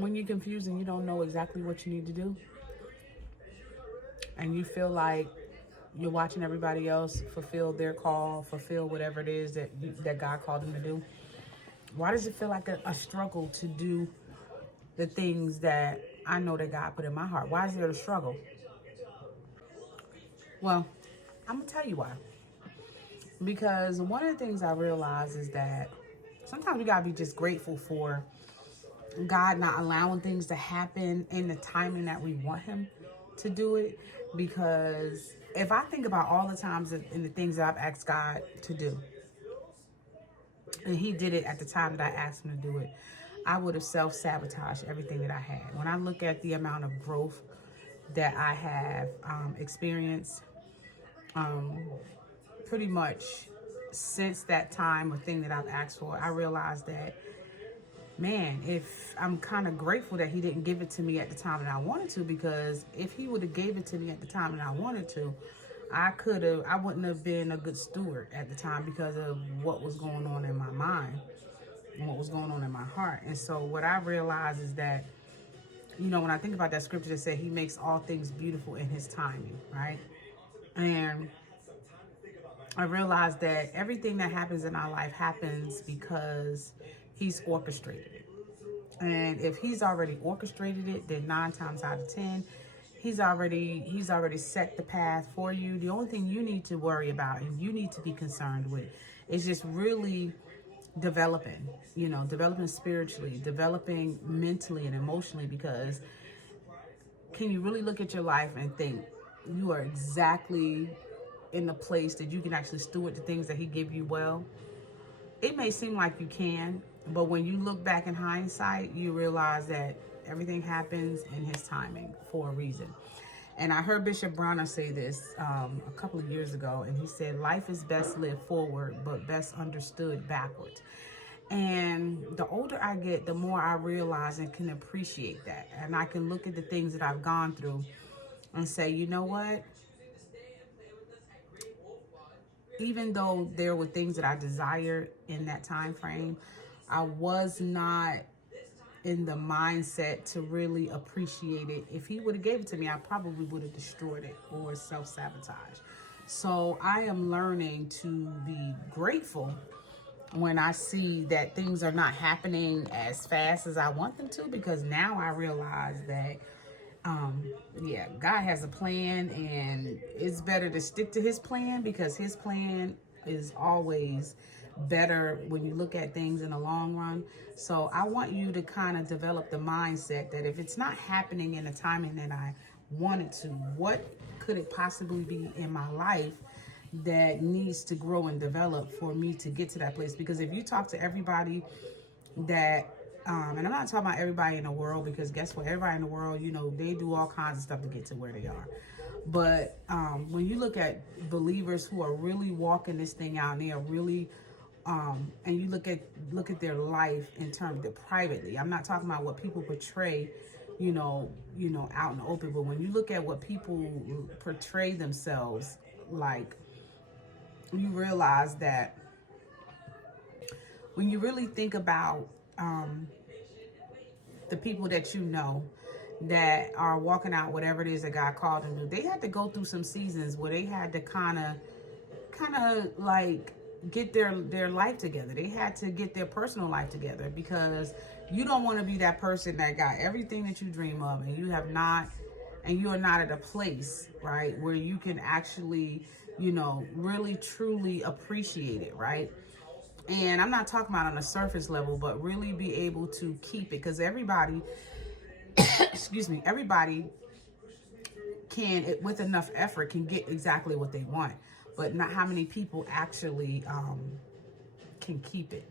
when you're confused and you don't know exactly what you need to do, and you feel like you're watching everybody else fulfill their call, fulfill whatever it is that God called them to do, why does it feel like a struggle to do the things that I know that God put in my heart? Why is there a struggle? Well, I'm going to tell you why. Because one of the things I realize is that sometimes we got to be just grateful for God not allowing things to happen in the timing that we want Him to do it. Because if I think about all the times and the things that I've asked God to do, and He did it at the time that I asked Him to do it, I would have self-sabotaged everything that I had. When I look at the amount of growth that I have experienced, pretty much since that time or thing that I've asked for, I realized that, man, if I'm kind of grateful that He didn't give it to me at the time that I wanted to, because if He would have gave it to me at the time that I wanted to, I wouldn't have been a good steward at the time because of what was going on in my mind and what was going on in my heart. And so what I realized is that, when I think about that scripture that said He makes all things beautiful in His timing, right? And I realized that everything that happens in our life happens because He's orchestrated it. And if He's already orchestrated it, then 9 times out of 10, He's already set the path for you. The only thing you need to worry about and you need to be concerned with is just really developing spiritually, developing mentally and emotionally, because can you really look at your life and think you are exactly in the place that you can actually steward the things that He gave you well? It may seem like you can, but when you look back in hindsight, you realize that everything happens in His timing for a reason. And I heard Bishop Bronner say this a couple of years ago, and he said, life is best lived forward, but best understood backwards. And the older I get, the more I realize and can appreciate that. And I can look at the things that I've gone through and say, you know what? Even though there were things that I desired in that time frame, I was not in the mindset to really appreciate it. If He would have gave it to me, I probably would have destroyed it or self-sabotage. So I am learning to be grateful when I see that things are not happening as fast as I want them to, because now I realize that God has a plan, and it's better to stick to His plan, because His plan is always better when you look at things in the long run. So I want you to kind of develop the mindset that if it's not happening in the timing that I wanted to, what could it possibly be in my life that needs to grow and develop for me to get to that place? Because if you talk to everybody that and I'm not talking about everybody in the world, because guess what? Everybody in the world, they do all kinds of stuff to get to where they are. But when you look at believers who are really walking this thing out, and they are really, and you look at their life in terms of privately. I'm not talking about what people portray, out in the open. But when you look at what people portray themselves like, you realize that when you really think about the people that that are walking out whatever it is that God called them to do, they had to go through some seasons where they had to kind of like get their life together. They had to get their personal life together, because you don't want to be that person that got everything that you dream of, and you are not at a place, right, where you can actually, really truly appreciate it, right? And I'm not talking about on a surface level, but really be able to keep it, because everybody, everybody can, with enough effort, can get exactly what they want, but not how many people actually can keep it.